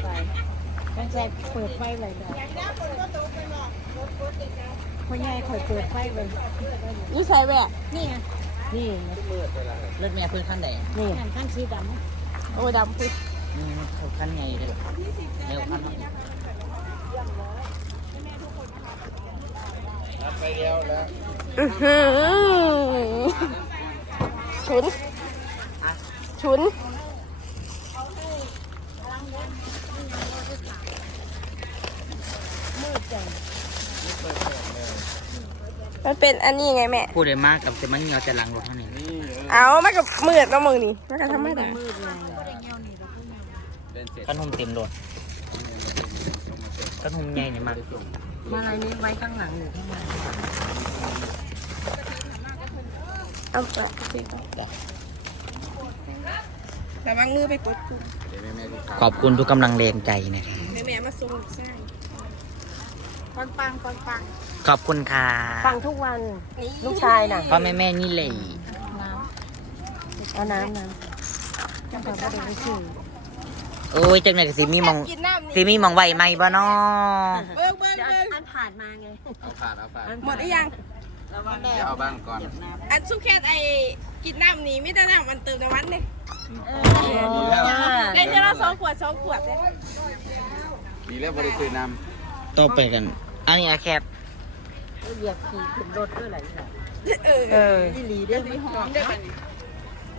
ไฟกันใจเปิดไฟไว้เลยพ่อใหญ่คอยเปิดไฟไว้นี่ใส่แหวกนี่ไงนี่ไงรถแม่เพื่อนขั้นใดนี่หันข้างสีดำโอ้ดำคืออืมเขาขั้นไงเด้อเร็วขั้นมั้งอื้อหือฉุนฉุน มันเป็นอันนี้ไงแม่ พูดได้มากกับจะมันเงียวจะลังรถเท่านี้เอามากับมืดมามึงนี่มากับธรรมดามืดเลยขั้นหุ่มเต็มรถขั้นหุ่มใหญ่เนี่ยมากมาอะไรนี้ไว้ข้างหลังหรือข้างหลังเอาไปสิแต่บางมือไปกดจุ่มขอบคุณทุกกำลังแรงใจนะครับแม่แม่มาส่งใช่ ปังปังปังปังขอบคุณค่ะฟังทุกวัน ลูกชายน่ะ พ่อแม่แม่นี่เลยเอาน้ำน้ำจังหวะก็เดินไปซื้อโอ้ยจังไหนก็สิมีมองกินน้ำสินี่มีมองไหวไหมบ่น้อเบิ้งเบิ้งเบิ้งอันผ่านมาไง เอาผ่านเอาผ่านหมดหรือยัง เดี๋ยวเอาบ้างก่อนอันซุปแคทไอกินน้ำนี่ไม่ได้น้ำมันเติมน้ำมันเลยดีแล้วได้เท่าละสองขวดสองขวดเลยดีแล้วบริสุทธิ์นต่อไปกัน อันนี้อาแคบเหยียบขี่ขึ้นรถด้วยอะไรนี่แหละเออเออดีหลีได้สีหอมได้ปะนี่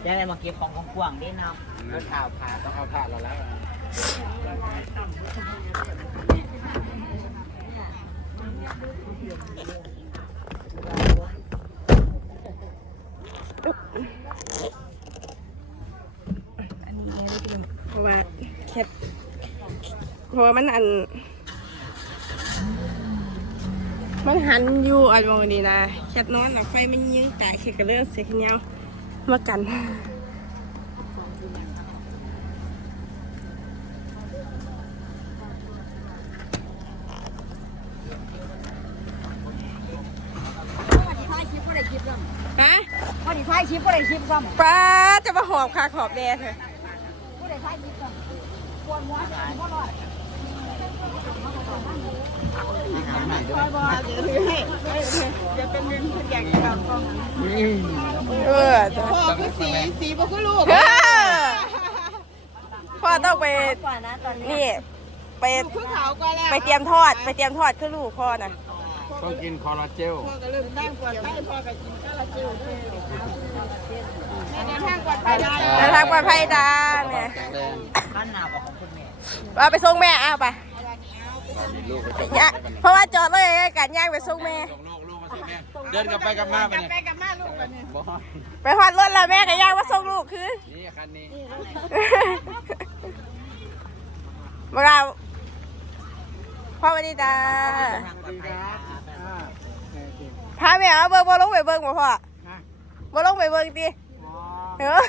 ยังไงมาเก็บของของกว้างได้นะรถข่าวพาำต้องเอาผ่านเราแล้วอันนี้ไงพี่ดิมเพราะว่าแคทเพราะว่ามันอัน มันหันอยู่อันมองดีนะแคทนอนนะไฟมันยิงตายแค่กระเลือกเสียขี้เหนียวมากันถ่ายคลิปก็ได้คลิปซ้ฮะำพอดีถ่ายคลิปก็ได้คลิปซ้ป้าจะมาหอบคาขอบแดดเถอะำก็ได้ถ่ายคลิปซ้ำควรวัดควรรอด เออจ้ะพ่อคือสีสีเออพ่อต้องไปกว่านะตอนนี้นี่ไปไปเตรียมทอดไปเตรียมทอดคือลูกพ่อนะต้องกินคอลลาเจลแต่ทางปลอดภัยจ้าเนี่ยแข็งแรงขั้นหนาวกวาของคุณแม่เอาไปส่งแม่เอาไป ย่าเพราะว่าจอดเลยกันย่างไปส่งแม่ ส่งลูกลูกมาสิแม่เดินกลับไปกลับมาไปเนี่ยไปกับแม่ลูกบอไปหอดรถแล้วแม่ก็ย่างมาส่งลูกคือนี่คันนี้มาเราพ่อวันนี้จ้าพาแม่เอาเบิ้งบ่ลงไปเบิ้งบ่พ่อบ่ลงไปเบิ้งดิ เออ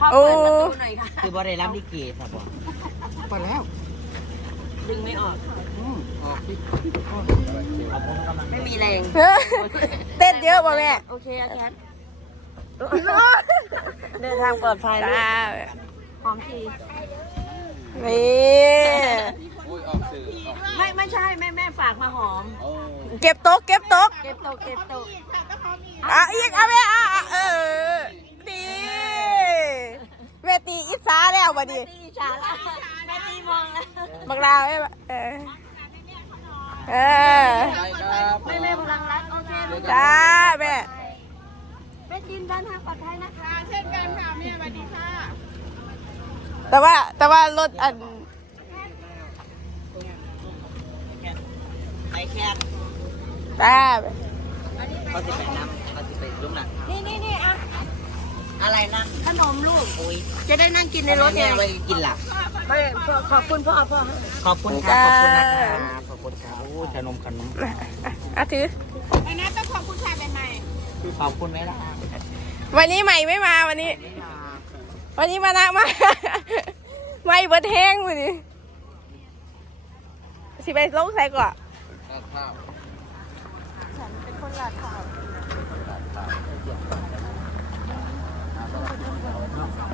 พ่อโอ้เปิดประตูหน่อยค่ะคือบ่ได้รับลิเกสับบ่ไปแล้วดึงไม่ออกออกที่ขอบคุณกำลังไม่มีแรง เต้นเยอะป่ะแม่ โอเคอาแคทเดินทางปลอดภัยนะจ้าหอมทีนี่ โอ้ยออกสื่อออกไม่ไม่ใช่แม่แม่ฝากมาหอม โอ้เก็บโต๊ะเก็บโต๊ะเก็บตกเก็บตกอะอีกเอาแม่อะอะเออดีแม่ตีอิสาแล้วบัดนี้ตีฉาละแม่ตีมองแล้วบักลาไว้บเออเออไปครับแม่แม่พลังรักโอเคลูกจ้าแม่แม่จินเดินทางปลอดภัยนะคะ เช่นกันค่ะแม่สวัสดีค่ะ แต่ว่าแต่ว่ารถอัน ไอ แคบจ้าเขาจะไปน้ำเขาจะไปลุกหนักนี่นี่นี่อะอะไรนั่งขนมลูกโอ้ยจะได้นั่งกินในรถไงแม่ไว้กินหลับไปขอบคุณพ่อพ่อขอบคุณครับขอบคุณนะครับขอบคุณครับโอ้ยขนมขนมอะถือขอบคุณไหมล่ะวันนี้ใหม่ไม่มาวันนี้ วันนี้มานะมาไม่เบิดแห้งวันนี้สิไปลงใส่ก่อน ตัดข้าว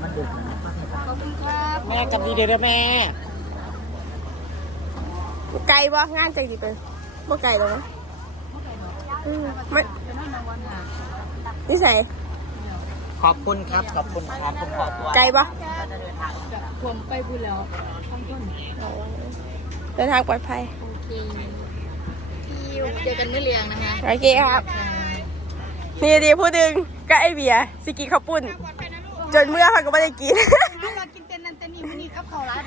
มันดึกนะกลับดีเด้อแม่ไกลบ่งานใจดีเป็นบ่ไกลหรอกมั้งอืมไม่นี่ใส่ขอบคุณครับ ขอบคุณครับผมขอตัวไกลบ่ผมไปพูดแล้วข้างต้นเดินทางปลอดภัย โอเคที่เจอกันเมื่อเรียงนะคะโอเคครับ นี่ดีพูดดึงก็ไอเบียร์สิกินข้าวปุ้น จนเมื่อเขาก็ไม่ได้กินเรากินเต้นนั่นเต้นนี่มันนี่กับเขาร้าย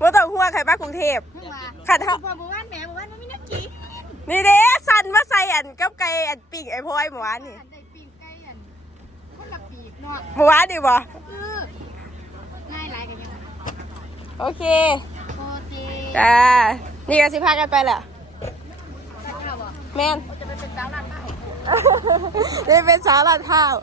ว่าต้องห่วงใครบ้ากรุงเทพเพิ่งมาขัดเท้าพอหมู่บ้านแหม่หมู่บ้านมันไม่น่ากินนี่เด้สันมาใส่อันกับไก่อันปิ่งไอ้พลอยเมื่อวานนี่อันใดปีนใกล้อันคนละปีกเนาะเมื่อวานนี่บ่เออง่ายหลายกันยังโอเคโอเคจ้านี่ก็สิพากันไปแหละข้าวบ่ แม่นจะไปเป็นสาวร้านข้าวนี่เป็นสาวร้านข้าว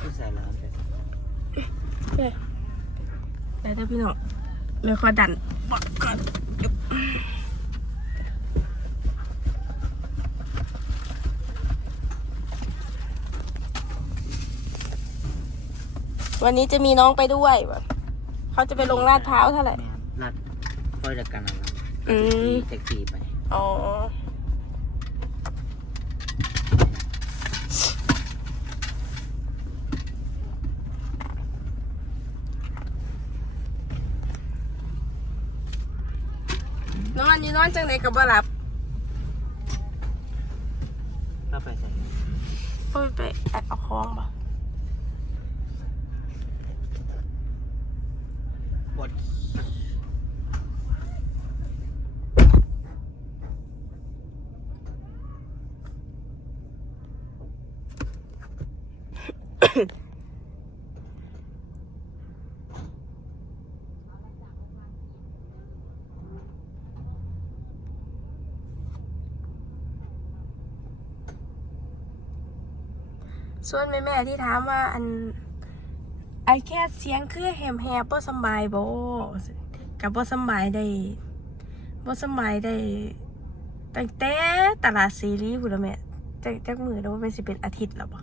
ที่ใส่แล้วแต่ถ้าพี่น้อง ไม่ขอดันบอกก่อนวันนี้จะมีน้องไปด้วยว่ะเขาจะไปลงลาดพร้าวเท่าไหร่แม่นัดคอยจัดการอะไรอืม แท็กซี่ไป อ๋อ น อนอยู่นอนจังไหนกับบ่หลับก็ไปใส่เพิ่ไปแอบเอาคล้องบ่ปวด ส่วนแม่แม่ที่ถามว่าอันไอแค่เสียงคือแหมแหบบ่สบายบ่กับบ่สบายได้บ่สบายได้ตั้งแต่ตลาดซีรีส์พุ่นละแม่จักจักมือแล้วว่าเป็นสิเป็นอาทิตย์แล้วบ่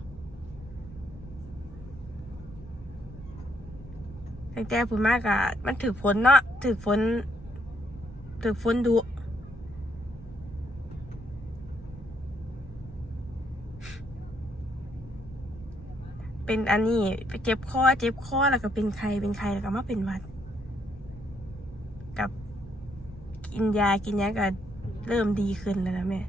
ตั้งแต่พุ่นมากอะมันถือฝนเนาะถือฝนถือฝนดุ เป็นอันนี้ไปเจ็บคอเจ็บคอแล้วก็เป็นไข้เป็นไข้แล้วก็มาเป็นหวัด กับกินยากินยาก็เริ่มดีขึ้นแล้วนะแม่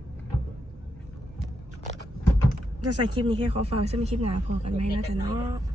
จะใส่คลิปนี้แค่ขอฟังซึ่งคลิปหนาพอกันไหมนะจ๊ะเนาะ